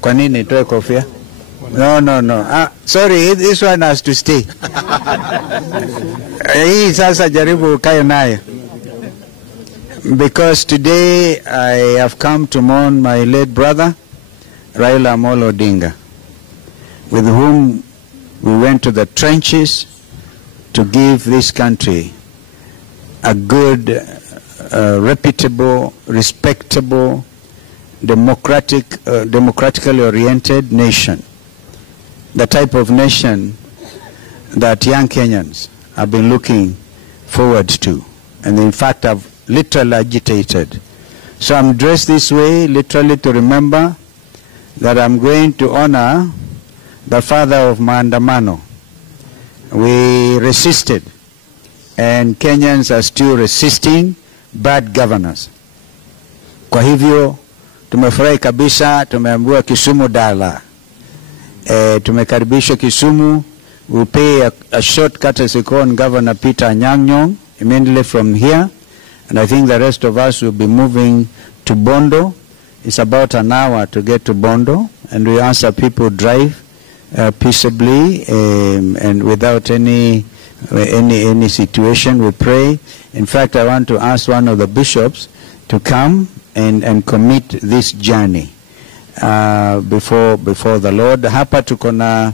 Kwa nini nitoe kofia? No. Sorry, this one has to stay. Hii sasa jaribu ukae nayo. Because today I have come to mourn my late brother, Raila Amolo Odinga, with whom we went to the trenches to give this country a good, reputable, respectable, democratically oriented nation. The type of nation that young Kenyans have been looking forward to, and in fact have literally agitated. So I'm dressed this way literally to remember that I'm going to honor the father of Maandamano. We resisted, and Kenyans are still resisting bad governors. Kwa hivyo tumefurahi kabisa, tumeambiwa Kisumu Dala. Tumekaribishwa Kisumu. We'll pay a short courtesy call on Governor Peter Anyang' Nyong'o immediately from here, and I think the rest of us will be moving to Bondo. It's about an hour to get to Bondo, and we ask that people drive peaceably and without any situation. We pray. In fact, I want to ask one of the bishops to come and commit this journey before the Lord. Hapa tuko na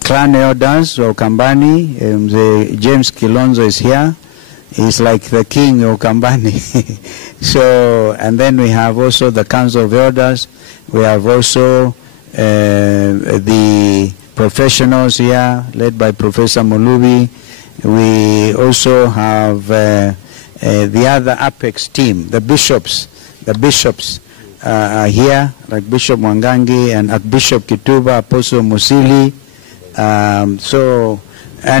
clan elders wa Ukambani. James Kilonzo is here. He's like the king of Ukambani. So, and then we have also the Council of Elders. We have also the professionals here, led by Professor Mulubi. We also have the other Apex team, the bishops. The bishops are here, like Bishop Mwangangi and Archbishop Kituba, Apostle Musili. And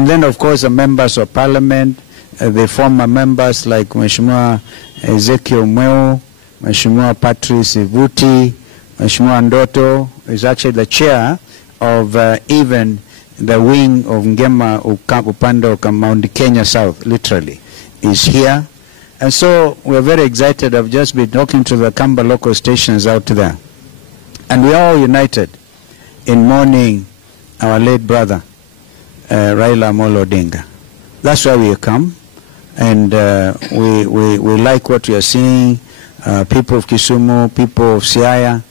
then of course the members of parliament, the former members like Mheshimiwa Ezekiel Mweo, Mheshimiwa Patrice Ivuti, Mheshimiwa Ndoto is actually the chair of even the wing of Ngema upande wa Mount Kenya South, literally, is here. And so we're very excited. I've just been talking to the Kamba local stations out there. And we are all united in mourning our late brother, Raila Amolo Odinga. That's why we come. And we like what we are seeing. People of Kisumu, people of Siaya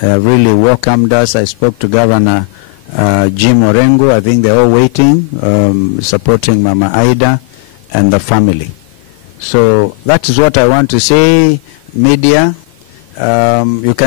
really welcomed us. I spoke to Governor Jim Orengo. I think they're all waiting, supporting Mama Aida and the family. So that is what I want to say. Media, you can